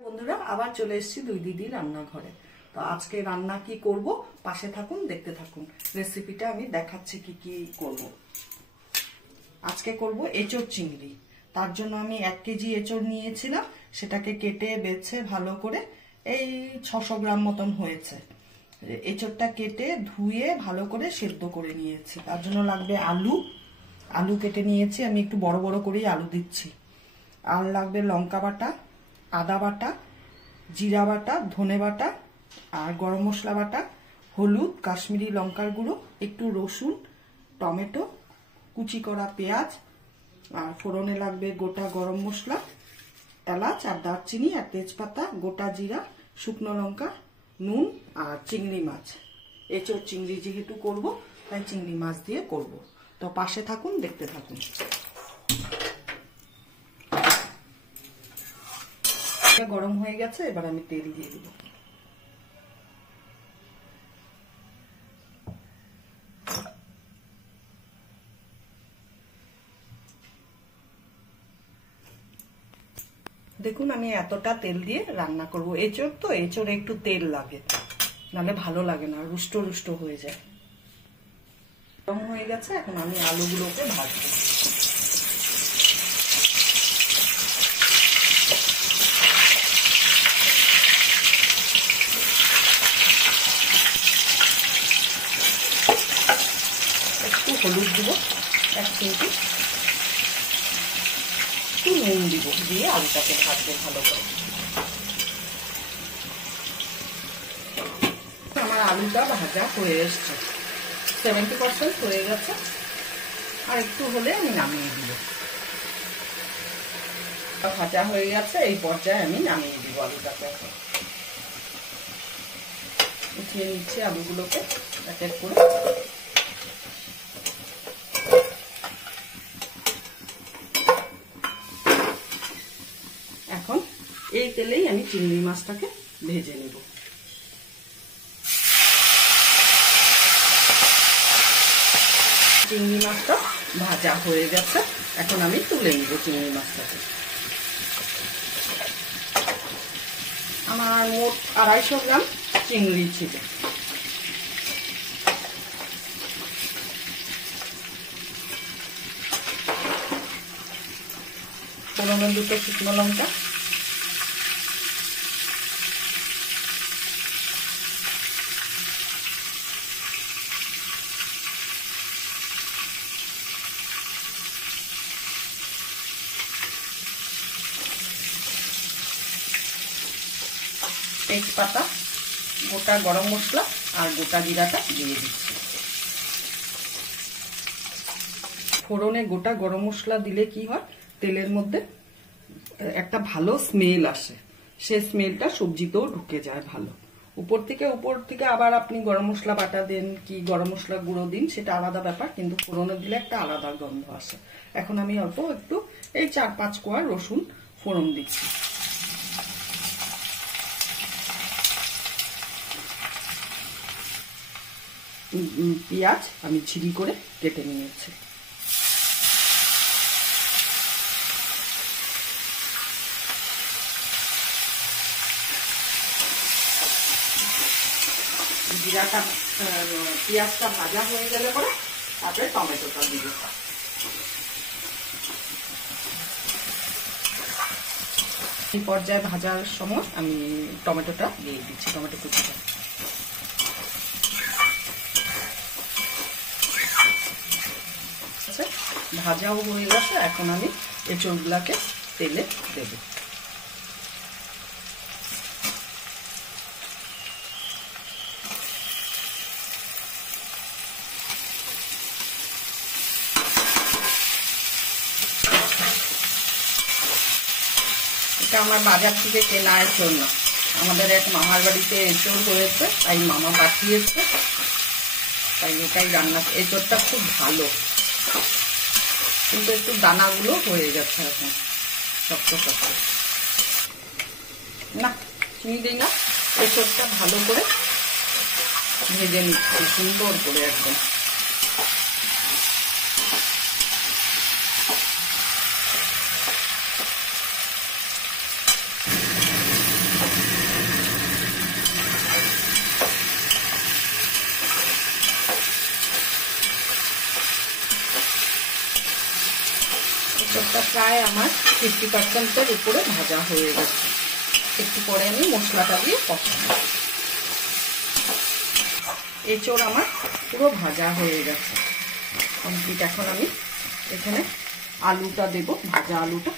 বন্ধুরা আবার চলে এসেছি দুই দিদি রান্নাঘরে। তো আজকে রান্না কি করব পাশে থাকুন, দেখতে থাকুন। রেসিপিটা আমি দেখাচ্ছি কি কি করব। আজকে করব এঁচোড় চিংড়ি। তার জন্য আমি 1 কেজি এঁচোড় নিয়েছিলাম, সেটাকে কেটে বেছে ভালো করে এই 600 গ্রাম মতন হয়েছে। এঁচোড়টা কেটে ধুয়ে ভালো করে সেদ্ধ করে নিয়েছি। তার জন্য লাগবে আলু কেটে নিয়েছি, আমি একটু বড় বড় করেই আলু দিচ্ছি। আর লাগবে লঙ্কা বাটা, আদা বাটা, জিরা বাটা, ধনে বাটা আর গরম মশলা বাটা, হলুদ, কাশ্মীরি লঙ্কার গুঁড়ো, একটু রসুন, টমেটো, কুচি করা পেঁয়াজ, আর ফোড়নে লাগবে গোটা গরম মশলা, এলাচ আর দারচিনি আর তেজপাতা, গোটা জিরা, শুকনো লঙ্কা, নুন আর চিংড়ি মাছ। এঁচোড় চিংড়ি যেহেতু করব তাই চিংড়ি মাছ দিয়ে করব। তো পাশে থাকুন, দেখতে থাকুন। গরম হয়ে গেছে, এবার আমি তেল দিয়ে দিব। দেখুন আমি এতটা তেল দিয়ে রান্না করব। এঁচোড় তো, এঁচোড়ে একটু তেল লাগে, নাহলে ভালো লাগে না, রুষ্ট রুষ্ট হয়ে যায়। গরম হয়ে গেছে, এখন আমি আলুগুলোকে ভাজবো। একটু হলুদ দিব 1 চিমটি, একটু নুন দিব, দিয়ে আলুটাকে ভাজবো ভালো করে। আমার আলুটা ভাজা হয়ে এসছে, 70% হয়ে গেছে। আর একটু হলে আমি নামিয়ে দিব। ভাজা হয়ে গেছে, এই পর্যায়ে আমি নামিয়ে দিব আলুটাকে। উঠিয়ে নিচ্ছি আলুগুলোকে এক এক করে। এখন এই তেলেই আমি চিংড়ি মাছটাকে ভেজে নেব। চিংড়ি মাছটা ভাজা হয়ে গেছে, এখন আমি তুলে নিব চিংড়ি মাছটাকে। আমার মোট 250 গ্রাম চিংড়ি ছিল। ফোড়নে 2টো শুকনো লঙ্কা, তেজপাতা, গোটা গরম মশলা আর গোটা জিরাটা দিয়ে দিচ্ছি। ফোড়নে গোটা গরম মশলা দিলে কি হয়, তেলের মধ্যে একটা ভালো স্মেল আসে, সেই স্মেলটা সবজিতেও ঢুকে যায় ভালো। উপর থেকে আবার আপনি গরম মশলা বাটা দেন কি গরম মশলা গুঁড়ো দিন, সেটা আলাদা ব্যাপার, কিন্তু ফোড়নে দিলে একটা আলাদা গন্ধ আসে। এখন আমি অল্প একটু এই 4-5 কোয়া রসুন ফোড়ন দিচ্ছি। পেঁয়াজ আমি ঝিরি করে কেটে নিয়েছি। জিরাটা, পেঁয়াজটা ভাজা হয়ে গেলে পরে তারপরে টমেটোটা দিব। এই পর্যায়ে ভাজার সময় আমি টমেটোটা দিয়ে দিচ্ছি, টমেটো কুচিটা। ভাজাও হয়ে গেছে, এখন আমি এঁচোড়গুলাকে তেলে দেব। এটা আমার বাজার থেকে কেনা এঁচোড় না, আমাদের এক মামার বাড়িতে এঁচোড় হয়েছে, তাই মামা পাঠিয়েছে, তাই এটাই রান্না। এঁচোড়টা খুব ভালো, কিন্তু একটু দানাগুলো হয়ে গেছে এখন শক্ত শক্ত। না চিনি দিই না, এঁচোড়টা ভালো করে ভেজে নিচ্ছি সুন্দর করে একদম। মশলাটা প্রায় আমার 50%-এর উপরে ভাজা হয়ে গেছে। একটু পরে আমি মশলাটা দিয়ে কষাবো। এঁচোড় আমার পুরো ভাজা হয়ে গেছে কমপ্লিট। এখন আমি এখানে আলুটা দেব, ভাজা আলুটা।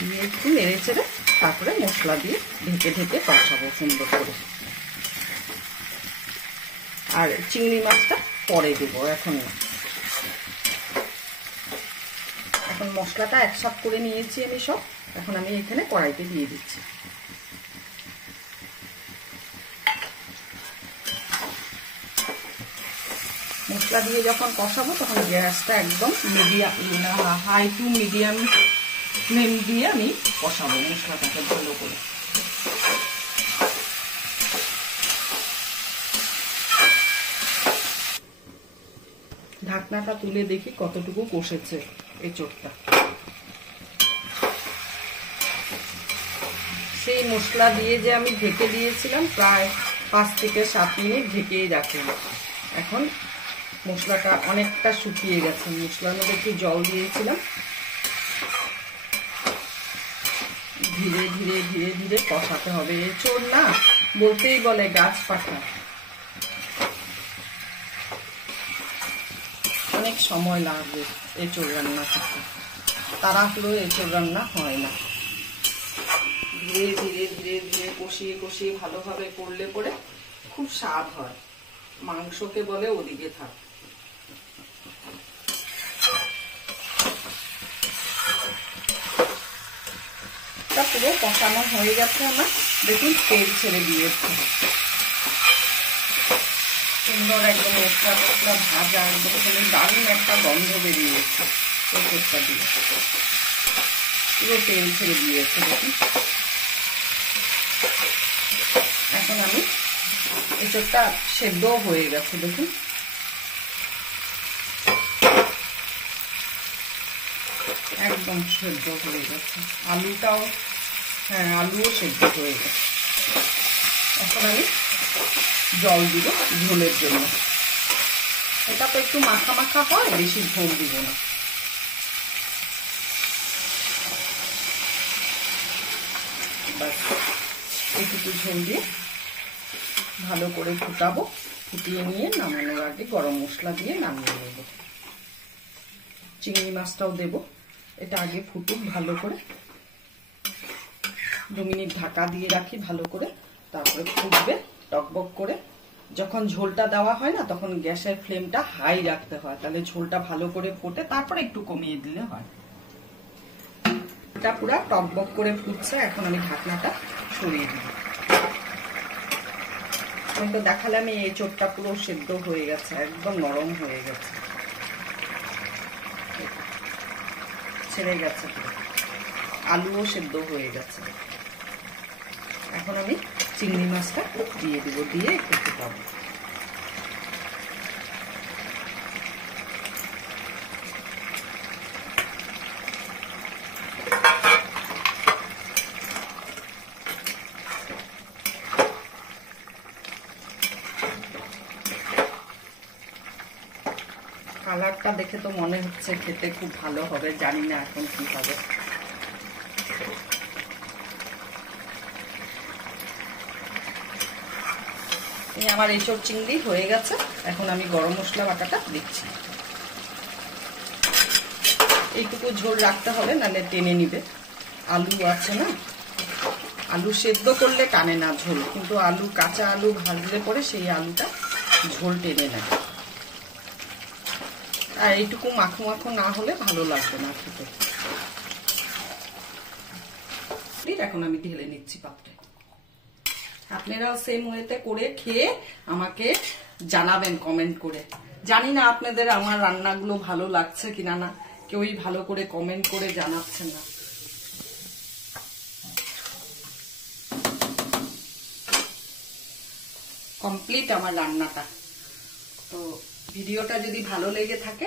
দিয়ে একটু নেড়ে চেড়ে তারপরে মশলা দিয়ে ঢেকে ঢেকে কষাবো সুন্দর করে। আর চিংড়ি মাছটা পরে দেবো, এখন না। এখন মশলাটা একসাথে করে নিয়েছি আমি সব। এখন আমি এখানে কড়াইতে দিয়ে দিচ্ছি। মশলা দিয়ে যখন কষাবো তখন গ্যাসটা একদম medium, high to medium flame দিয়ে আমি কষাবো মশলাটাকে ভালো করে। ঢাকনাটা তুলে দেখি কতটুকু কষেছে এঁচোড়টা। সেই মশলা দিয়ে যে আমি ঢেকে দিয়েছিলাম প্রায় 5 থেকে 7 মিনিট ঢেকেই রাখলাম। এখন মশলাটা অনেকটা শুকিয়ে গেছে। মশলার মধ্যে একটু জল দিয়েছিলাম। ধীরে ধীরে ধীরে ধীরে কষাতে হবে। এঁচোড় না বলতেই বলে গাছ পাখা, অনেক সময় লাগবে এঁচোড় রান্না করতে। তাড়াহুড়ো এঁচোড় রান্না হয় না। ধীরে ধীরে ধীরে ধীরে কষিয়ে কষিয়ে ভালোভাবে করলে পরে খুব স্বাদ হয়। মাংসকে বলে ওদিকে থাক। পুরো কষানো হয়ে গেছে আমার। দেখুন তেল ছেড়ে দিয়েছে সুন্দর একদম। মশলা টসলা ভাজা একদম দারুণ একটা গন্ধ বেরিয়েছে এঁচোড়টা দিয়ে। পুরো তেল ছেড়ে দিয়েছে দেখুন। এখন আমি এঁচোড়টা সেদ্ধ হয়ে গেছে দেখুন। একদম সেদ্ধ হয়ে গেছে। আলুটাও, হ্যাঁ আলুও সেদ্ধ হয়ে গেছে। এখন আমি জল দিব ঝোলের জন্য। এটা তো একটু মাখা মাখা হয়, বেশি ঝোল দিব না। বাস একটু ঝোল দিয়ে ভালো করে ফুটাবো। ফুটিয়ে নিয়ে নামানোর আগে গরম মশলা দিয়ে নামিয়ে নেব। চিংড়ি মাছটাও দেব। এটা আগে ফুটুক ভালো করে। 2 মিনিট ঢাকা দিয়ে রাখি ভালো করে, তারপরে ফুটবে টকবক করে। যখন ঝোলটা দেওয়া হয় না তখন গ্যাসের ফ্লেমটা হাই রাখতে হয়, তাহলে ঝোলটা ভালো করে ফোটে। তারপরে একটু কমিয়ে দিলে হয়। এটা পুরো টকবক করে ফুটছে। এখন আমি ঢাকনাটা সরিয়ে দিই। আমি তো দেখালাম এই এঁচোড়টা পুরো সেদ্ধ হয়ে গেছে, একদম নরম হয়ে গেছে, ছেড়ে গেছে পুরো। আলুও সেদ্ধ হয়ে গেছে। এখন আমি চিংড়ি মাছটা দিয়ে দিব, দিয়ে একটু ফুটাবো। কালারটা দেখে তো মনে হচ্ছে খেতে খুব ভালো হবে, জানি না এখন কি হবে। আমার এঁচোড় চিংড়ি হয়ে গেছে। এখন আমি গরম মশলা বাটাটা দিচ্ছি। এইটুকু ঝোল রাখতে হবে, নাহলে টেনে নিবে। আলু আছে না, আলু সেদ্ধ করলে টানে না ঝোল, কিন্তু আলু কাঁচা আলু ভাজলে পরে সেই আলুটা ঝোল টেনে নেয়। আর এইটুকু মাখো মাখো না হলে ভালো লাগবে না খেতে। এখন আমি ঢেলে নিচ্ছি পাত্রে। আপনারাও সেম ওয়েতে করে খেয়ে আমাকে জানাবেন কমেন্ট করে। জানি না আপনাদের আমার রান্নাগুলো ভালো লাগছে কিনা, না কেউই ভালো করে কমেন্ট করে জানাচ্ছেন না। কমপ্লিট আমার রান্নাটা। তো ভিডিওটা যদি ভালো লেগে থাকে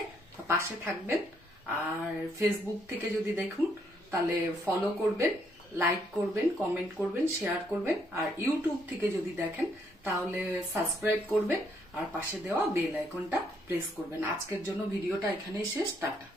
পাশে থাকবেন, আর ফেসবুক থেকে যদি দেখুন তাহলে ফলো করবেন, লাইক করবেন, কমেন্ট করবেন, শেয়ার করবেন। আর ইউটিউব থেকে যদি দেখেন তাহলে সাবস্ক্রাইব করবেন আর পাশে দেওয়া বেল আইকনটা প্রেস করবেন। আজকের জন্য ভিডিওটা এখানেই শেষ। টাটা।